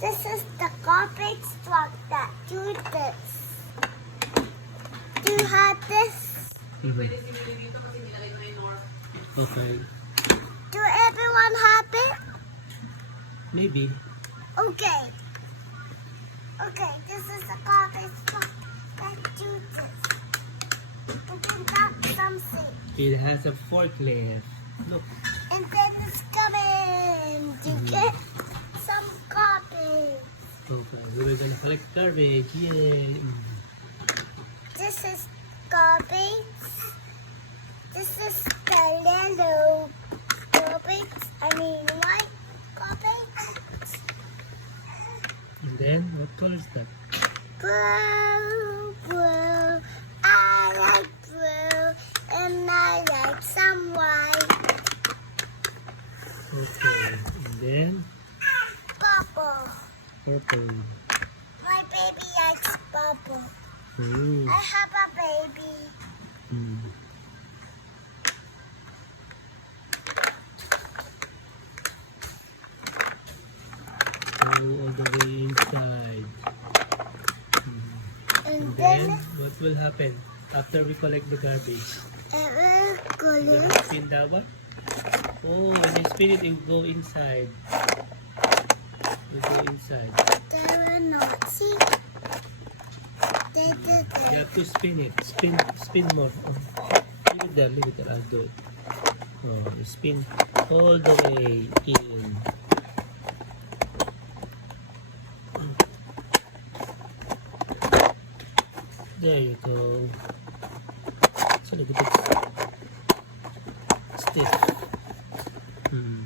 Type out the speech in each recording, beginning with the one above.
This is the garbage truck that do this. Do you have this? Okay. Do everyone have it? Maybe. Okay. Okay, this is the garbage truck that do this. We can drop something. It has a forklift. Look. And then it's coming to get some garbage. Okay, we're gonna collect garbage. Yay! This is garbage. This is the yellow garbage. I mean white garbage. And then, what color is that? Blue, blue. I like blue. And I like some white. Okay, and then, Bubble. purple. My baby likes bubble. Mm. I have a baby. Mm. Go all the way inside. And And then then, what will happen after we collect the garbage? it will go You're loose. gonna spin that one? Oh, when you spin it, it will go inside. It will go inside. They will not see. They did You it. have to spin it. Spin more. Oh. Leave it there, leave it there. I'll do it. Oh, you spin all the way in. There you go. It's a little bit stiff.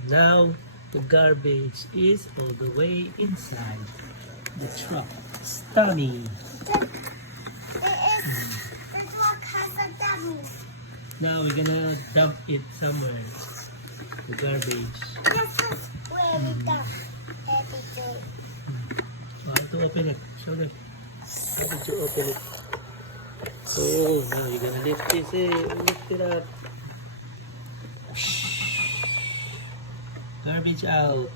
Now the garbage is all the way inside the truck. Stunning. The truck has a dummy. Now we're gonna dump it somewhere. The garbage. This is where we dump everything. How to open it? Show them. How did you open it? Oh, now you're gonna lift this. Lift it up. Garbage out.